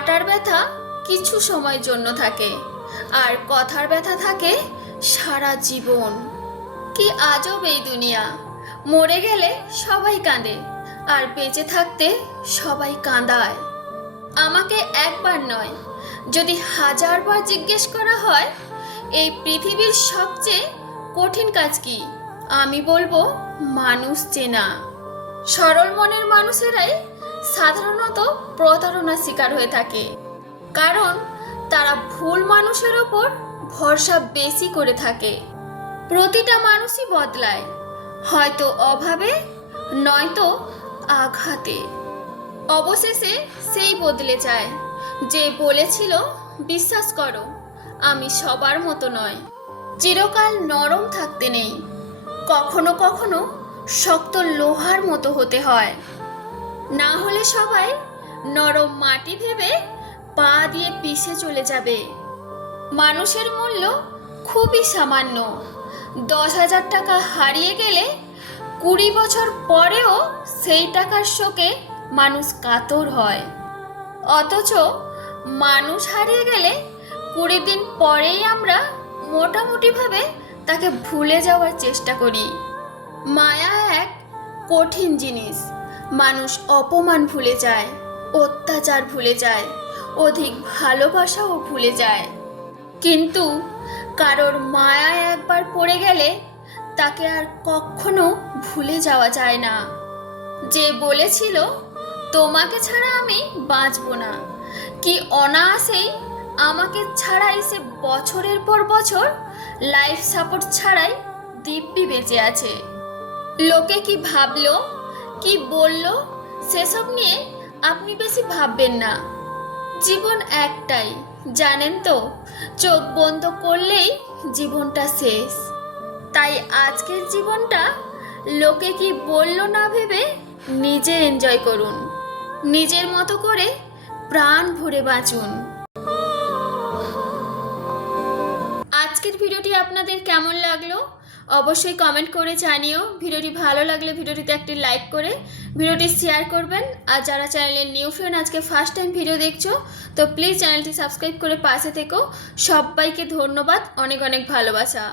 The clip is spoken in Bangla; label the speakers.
Speaker 1: হাঁটার ব্যথা কিছু সময়ের জন্য থাকে। আর কথার ব্যথা থাকে সারা জীবন। কি আজব এই দুনিয়া। মরে গেলে সবাই কাঁদে, আর বেঁচে থাকতে সবাই কাঁদায়। আমাকে একবার নয়, যদি হাজারবার জিজ্ঞেস করা হয়, এই পৃথিবীর সবচেয়ে কঠিন কাজ কি? আমি বলব, মানুষ চেনা। সরল মনের মানুষেরাই সাধারণত প্রতারণার শিকার হয়ে থাকে। কারণ তারা ভুল মানুষের ওপর ভরসা বেশি করে থাকে। প্রতিটা মানুষই বদলায়। হয়তো অভাবে, নয়তো আঘাতে। অবশেষে সেই বদলে যায়। যে বলেছিল, বিশ্বাস করো, আমি সবার মতো নয়। চিরকাল নরম থাকতে নেই। কখনো কখনো শক্ত লোহার মতো হতে হয়। না হলে সবাই নরম মাটি ভেবে পা দিয়ে পিষে চলে যাবে। মানুষের মূল্য খুবই সামান্য। দশ হাজার টাকা হারিয়ে গেলে কুড়ি বছর পরেও সেই টাকার শোকে মানুষ কাতর হয়। অথচ মানুষ হারিয়ে গেলে কুড়ি দিন পরেই আমরা মোটামুটিভাবে তাকে ভুলে যাওয়ার চেষ্টা করি। মায়া এক কঠিন জিনিস। মানুষ অপমান ভুলে যায়, অত্যাচার ভুলে যায়, অধিক ভালোবাসাও ভুলে যায়। কিন্তু কারোর মায়া একবার পড়ে গেলে তাকে আর কখনো ভুলে যাওয়া যায় না। যে বলেছিল, তোমাকে ছাড়া আমি বাঁচব না। কি অনায়াসেই আমাকে ছাড়াই সে বছরের পর বছর লাইফ সাপোর্ট ছাড়াই দিব্যি বেঁচে আছে। লোকে কি ভাবলো? কি বলল? সেসব নিয়ে আপনি বেশি ভাববেন না। জীবন একটাই, জানেন তো? চোখ বন্ধ করলেই জীবনটা শেষ। তাই আজকের জীবনটা লোকে কি বলল না ভেবে নিজে এনজয় করুন। নিজের মতো করে প্রাণ ভরে বাঁচুন। আজকের ভিডিওটি আপনাদের কেমন লাগল? অবশ্যই কমেন্ট করে জানিও। ভিডিওটি ভালো লাগলে ভিডিওটিতে একটি লাইক করে ভিডিওটি শেয়ার করবেন। আর যারা চ্যানেলের নিউ ফ্রেন্ড আজকে ফার্স্ট টাইম ভিডিও দেখছ, তো প্লিজ চ্যানেলটি সাবস্ক্রাইব করে পাশে থেকো। সবাইকে ধন্যবাদ, অনেক অনেক ভালোবাসা।